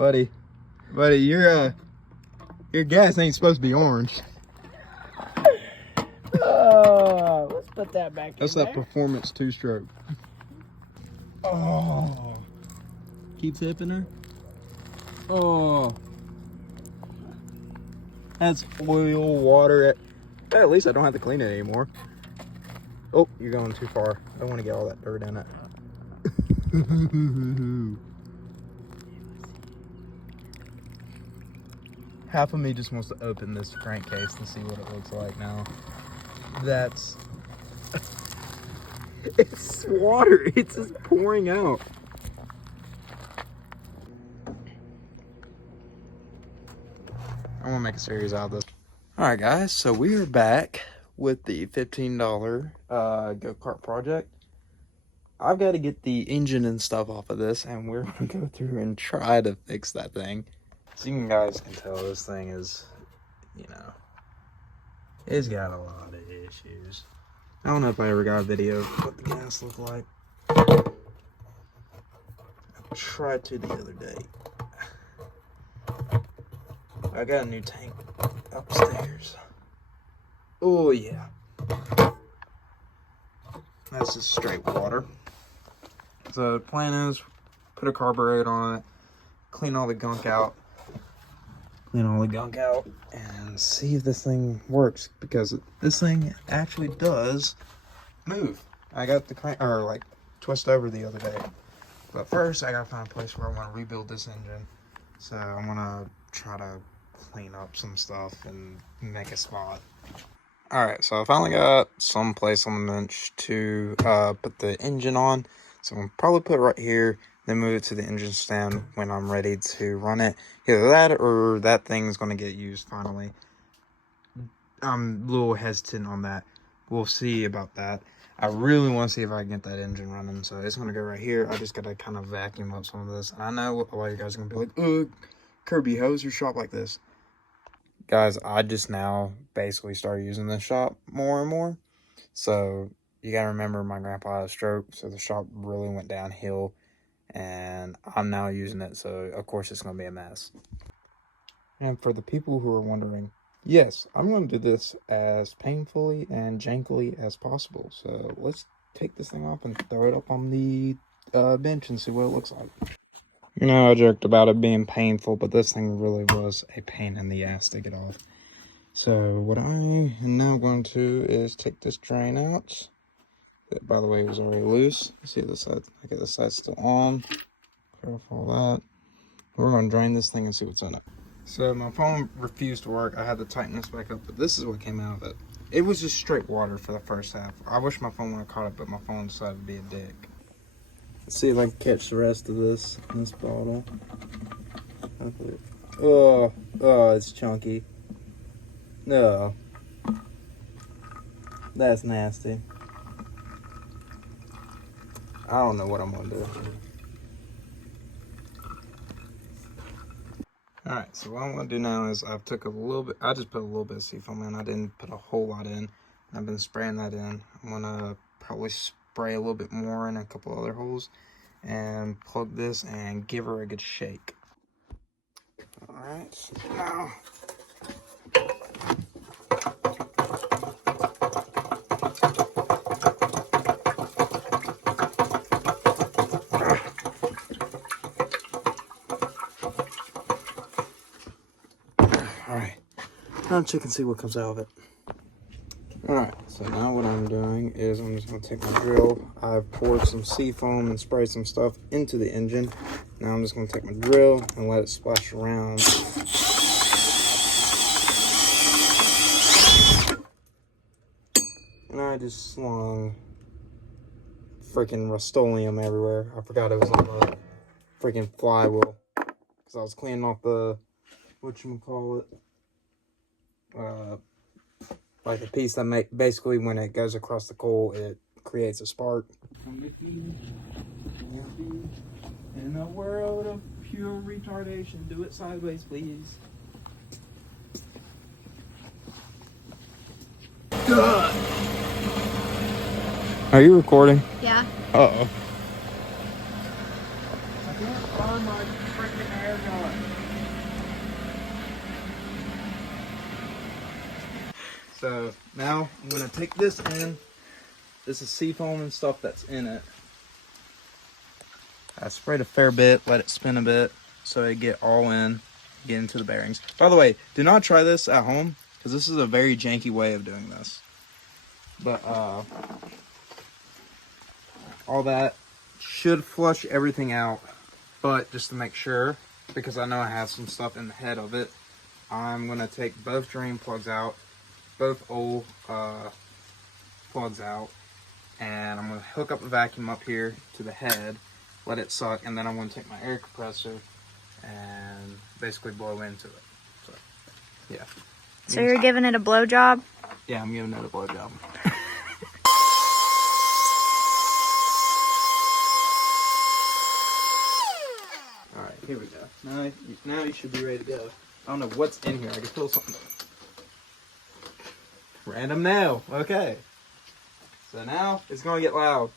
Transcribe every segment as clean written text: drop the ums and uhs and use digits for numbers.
Buddy, your gas ain't supposed to be orange. Oh, let's put that back That's in that there. performance 2-stroke. Oh. Keep tipping her. Oh. That's oil, water. At least I don't have to clean it anymore. Oh, you're going too far. I don't want to get all that dirt in it. Half of me just wants to open this crankcase and see what it looks like now. That's... It's water. It's just pouring out. I want to make a series out of this. Alright guys, so we are back with the $15 go-kart project. I've got to get the engine and stuff off of this, and we're going to go through and try to fix that thing. So you guys can tell this thing is, you know, it's got a lot of issues. I don't know if I ever got a video of what the gas looked like. I tried to the other day. I got a new tank upstairs. Oh yeah. That's just straight water. So the plan is put a carburetor on it, clean all the gunk out, and see if this thing works, because this thing actually does move. I got the crank, or like twist over the other day. But first I gotta find a place where I want to rebuild this engine. So I'm gonna try to clean up some stuff and make a spot. Alright, so I finally got some place on the bench to put the engine on. So I'm gonna probably put it right here, then move it to the engine stand when I'm ready to run it. Either that or that thing's gonna get used finally. I'm a little hesitant on that. We'll see about that. I really want to see if I can get that engine running, so it's gonna go right here. I just gotta kind of vacuum up some of this. And I know a lot of you guys are gonna be like, ugh, Kirby, how's your shop like this? Guys, I just now basically started using this shop more and more. So you gotta remember, my grandpa had a stroke, so the shop really went downhill, and I'm now using it, so of course it's gonna be a mess. And for the people who are wondering, yes, I'm gonna do this as painfully and jankily as possible. So let's take this thing off and throw it up on the bench and see what it looks like. You know, I joked about it being painful, but this thing really was a pain in the ass to get off. So what I am now going to is take this drain out. That, by the way, was already loose. You see the side, I get the side still on. Clear off all that. We're going to drain this thing and see what's in it. So my phone refused to work. I had to tighten this back up, but this is what came out of it. It was just straight water for the first half. I wish my phone would have caught it, but my phone decided to be a dick. Let's see if I can catch the rest of this in this bottle. Oh, it's chunky. No. That's nasty. I don't know what I'm gonna do. Alright, so what I'm gonna do now is I've took a little bit, I just put a little bit of seafoam in. I didn't put a whole lot in. I've been spraying that in. I'm gonna probably spray a little bit more in a couple other holes and plug this and give her a good shake. Alright, so now alright, now check and see what comes out of it. Alright, so now what I'm doing is I'm just going to take my drill. I've poured some seafoam and sprayed some stuff into the engine. Now I'm just going to take my drill and let it splash around. And I just slung freaking Rust-Oleum everywhere. I forgot it was on the freaking flywheel, because I was cleaning off the, whatchamacallit, like the piece that basically when it goes across the coal, it creates a spark. In a world of pure retardation, do it sideways, please. Are you recording? Yeah. Uh-oh. I can't find my freaking air gun. So now I'm gonna take this in. This is seafoam and stuff that's in it. I sprayed a fair bit, let it spin a bit so it get all in, get into the bearings. By the way, do not try this at home because this is a very janky way of doing this. But all that should flush everything out. But just to make sure, because I know I have some stuff in the head of it, I'm gonna take both drain plugs out, both old plugs out, and I'm gonna hook up a vacuum up here to the head, let it suck, and then I'm gonna take my air compressor and basically blow into it. So, yeah. So you're giving it a blow job? Yeah, I'm giving it a blow job. All right, here we go. Now you should be ready to go. I don't know what's in here. I can feel something. Random now. Okay. So now it's gonna get loud.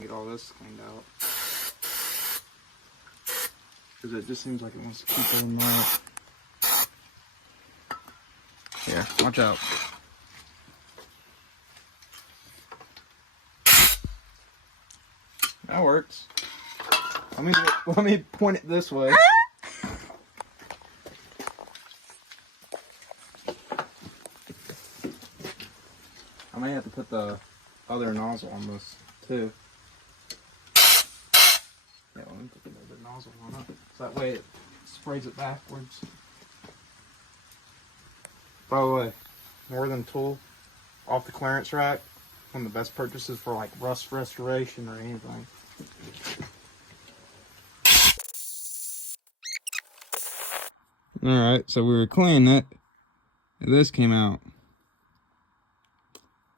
Get all this cleaned out. Because it just seems like it wants to keep on that. Here, watch out. That works. Let me point it this way. I may have to put the other nozzle on this too. Yeah, let me put the other nozzle on it. So that way it sprays it backwards. By the way, Northern Tool off the clearance rack. One of the best purchases for like rust restoration or anything. Alright, so we were cleaning it. And this came out.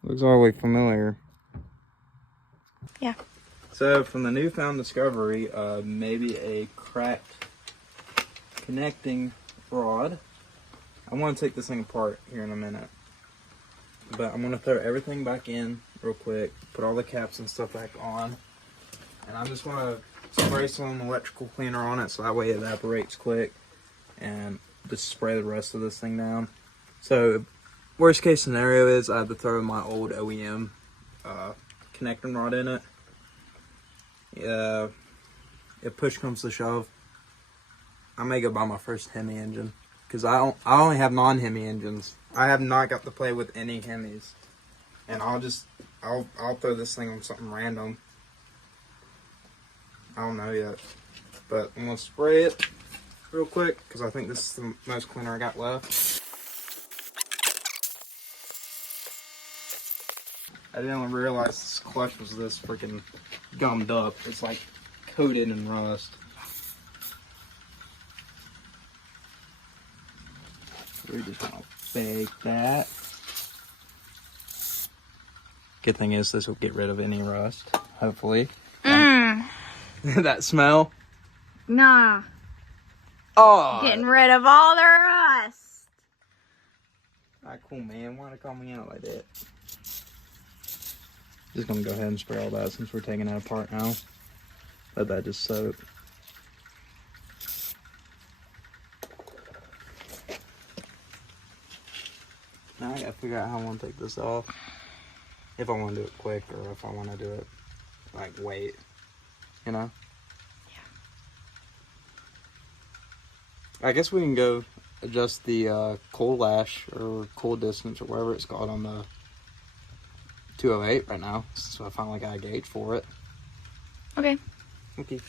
Looks all the way familiar. Yeah. So from the newfound discovery of maybe a cracked connecting rod, I want to take this thing apart here in a minute. But I'm going to throw everything back in real quick, put all the caps and stuff back on, and I'm just going to spray some electrical cleaner on it so that way it evaporates quick, and just spray the rest of this thing down. So worst case scenario is I have to throw my old OEM connecting rod in it. If push comes to shove, I may go buy my first Hemi engine. Because I only have non-Hemi engines. I have not got to play with any Hemis. And I'll throw this thing on something random. I don't know yet. But I'm going to spray it real quick. Because I think this is the most cleaner I got left. I didn't realize this clutch was this freaking gummed up. It's like coated in rust. We're just gonna bake that. Good thing is this will get rid of any rust, hopefully. That smell? Nah. Oh! Getting rid of all the rust. Alright, cool, man. Why'd it call me out like that? Just gonna go ahead and spray all that since we're taking it apart now. Let that just soak. Now I gotta figure out how I want to take this off. If I want to do it quick or if I want to do it, like, wait. You know? Yeah. I guess we can go adjust the coal lash or coal distance or whatever it's called on the 208 right now. So I finally got a gauge for it. Okay. Okay.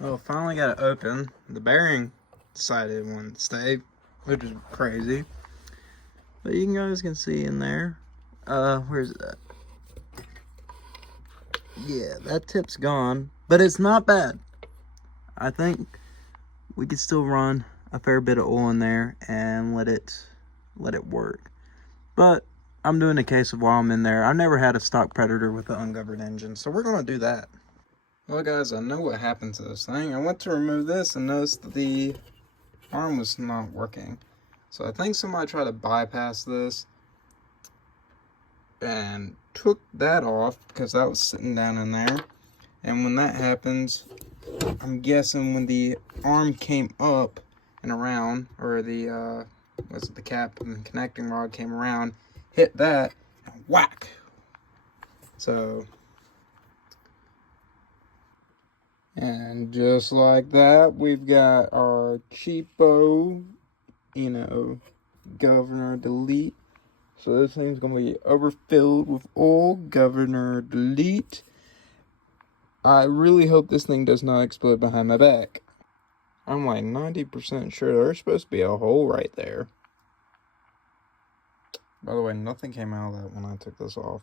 Well, finally got it open. The bearing decided it wanted to stay, which is crazy. But you guys can see in there. Where's it at? Yeah, that tip's gone, but it's not bad. I think we could still run a fair bit of oil in there and let it work. But I'm doing a case of while I'm in there. I've never had a stock Predator with an ungoverned engine, so we're gonna do that. Well, guys, I know what happened to this thing. I went to remove this and noticed that the arm was not working. So I think somebody tried to bypass this. and took that off because that was sitting down in there. And when that happens, I'm guessing when the arm came up and around, or the the cap and connecting rod came around, hit that, and whack. So, and just like that, we've got our cheapo, governor delete. So this thing's gonna be overfilled with oil. Governor delete. I really hope this thing does not explode behind my back. I'm like 90% sure there's supposed to be a hole right there. By the way, nothing came out of that when I took this off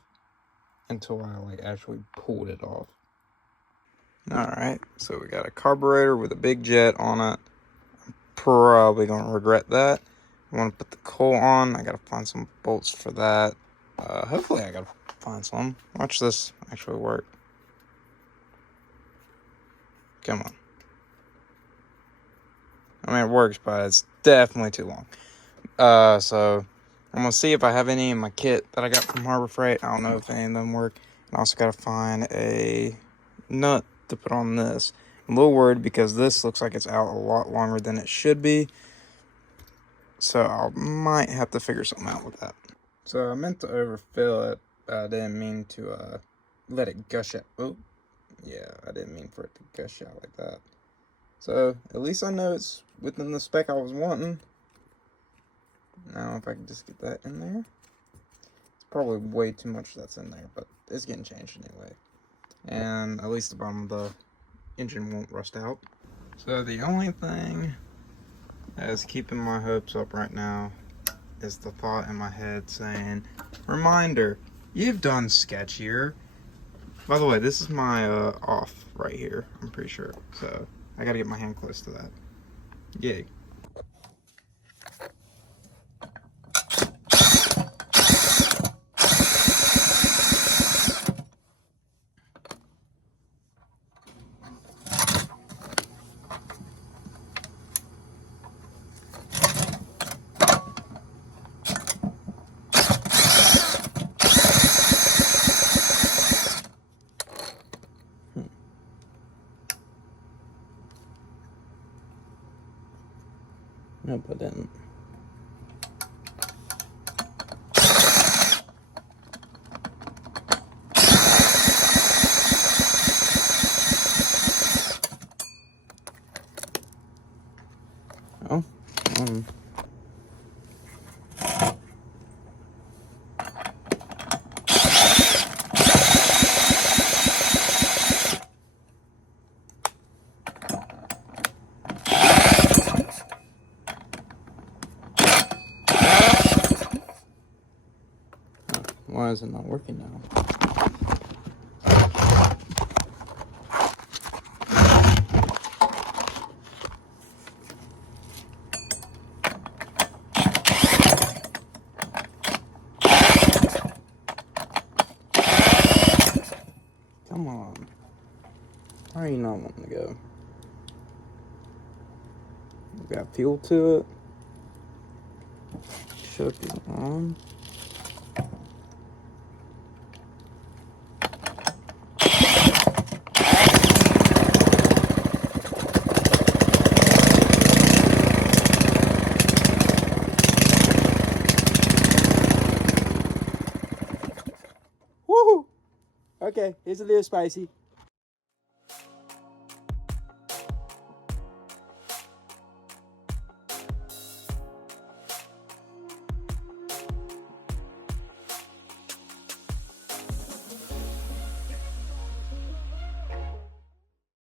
until I actually pulled it off. Alright, so we got a carburetor with a big jet on it. I'm probably gonna regret that. I want to put the coal on. I gotta find some bolts for that. Hopefully I gotta find some. Watch this actually work. Come on. I mean, it works, but it's definitely too long. So I'm gonna see if I have any in my kit that I got from Harbor Freight. I don't know if any of them work. I also gotta find a nut to put on this. I'm a little worried because this looks like it's out a lot longer than it should be. So I might have to figure something out with that. So I meant to overfill it, but I didn't mean to let it gush out. Oh, yeah, I didn't mean for it to gush out like that. So at least I know it's within the spec I was wanting. Now if I can just get that in there. It's probably way too much that's in there, but it's getting changed anyway. And at least the bottom of the engine won't rust out. So the only thing that is keeping my hopes up right now is the thought in my head saying, reminder, you've done sketchier. By the way, this is my off right here, I'm pretty sure. So I gotta get my hand close to that. Yay. Nope, I didn't. Oh, why is it not working now? Come on. Why are you not wanting to go? You got fuel to it. Shook is on. Woohoo! Okay, it's a little spicy.